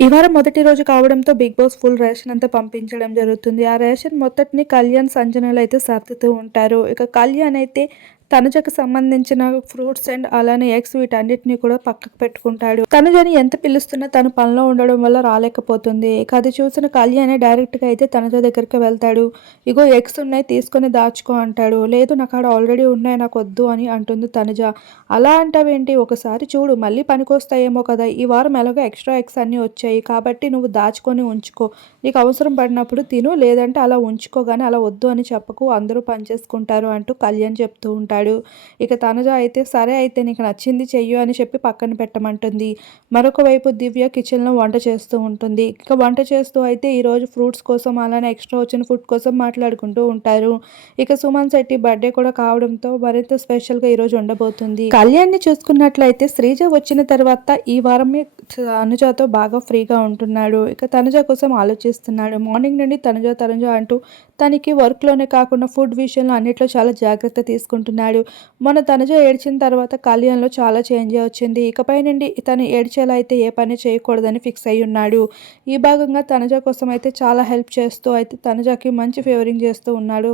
ఈ వారం మొదటి రోజు కావడంతో బిగ్ బాస్ ఫుల్ రేషన్ అంతా పంపించడం జరుగుతుంది. ఆ రేషన్ మొత్తటిని కళ్యాణ్ సంజనలు అయితే సర్దుతూ ఉంటారు. ఇక కళ్యాణ్ అయితే తనుజకు సంబంధించిన ఫ్రూట్స్ అండ్ అలానే ఎగ్స్ వీటన్నిటిని కూడా పక్కకు పెట్టుకుంటాడు. తనుజని ఎంత పిలుస్తున్నా తను పనిలో ఉండడం వల్ల రాలేకపోతుంది. ఇక అది చూసిన కళ్యాణ్ డైరెక్ట్గా అయితే తనుజ దగ్గరికి వెళ్తాడు. ఇగో ఎగ్స్ ఉన్నాయి తీసుకొని దాచుకో అంటాడు. లేదు నాకు ఆడ ఆల్రెడీ ఉన్నాయి నాకు వద్దు అని అంటుంది తనుజ. అలా అంటావేంటి? ఒకసారి చూడు మళ్ళీ పనికొస్తాయేమో కదా. ఈ వారం ఎలాగో ఎక్స్ట్రా ఎగ్స్ అన్నీ వచ్చాయి. కాబట్టి నువ్వు దాచుకొని ఉంచుకో. నీకు అవసరం పడినప్పుడు తిను లేదంటే అలా ఉంచుకోగానే అలా వద్దు అని చెప్పకు అందరూ పని చేసుకుంటారు అంటూ కళ్యాణ్ చెప్తూ ఉంటాడు. ఇక తనుజ అయితే సరే అయితే నీకు నచ్చింది చెయ్యు అని చెప్పి పక్కన పెట్టమంటుంది. మరొక వైపు దివ్య కిచెన్లో వంట చేస్తూ ఉంటుంది. ఇక వంట చేస్తూ అయితే ఈరోజు ఫ్రూట్స్ కోసం అలానే ఎక్స్ట్రా వచ్చిన ఫుడ్ కోసం మాట్లాడుకుంటూ ఉంటారు. ఇక సుమన్ శెట్టి బర్త్డే కూడా కావడంతో మరింత స్పెషల్గా ఈరోజు ఉండబోతుంది. కళ్యాణ్ని చూసుకున్నట్లయితే శ్రీజ వచ్చిన తర్వాత ఈ వారమే తనుజతో బాగా ఫ్రీగా ఉంటున్నాడు. ఇక తనుజ కోసం ఆలోచిస్తున్నాడు. మార్నింగ్ నుండి తనుజ తనుజ అంటూ తనకి వర్క్లోనే కాకుండా ఫుడ్ విషయంలో అన్నిట్లో చాలా జాగ్రత్త తీసుకుంటున్నాడు. మన తనుజ ఏడ్చిన తర్వాత కళ్యాణ్లో చాలా చేంజ్ వచ్చింది. ఇకపై నుండి తను ఏడ్చేలా అయితే ఏ పని చేయకూడదని ఫిక్స్ అయి ఉన్నాడు. ఈ భాగంగా తనుజ కోసం అయితే చాలా హెల్ప్ చేస్తూ అయితే తనుజకి మంచి ఫేవరింగ్ చేస్తూ ఉన్నాడు.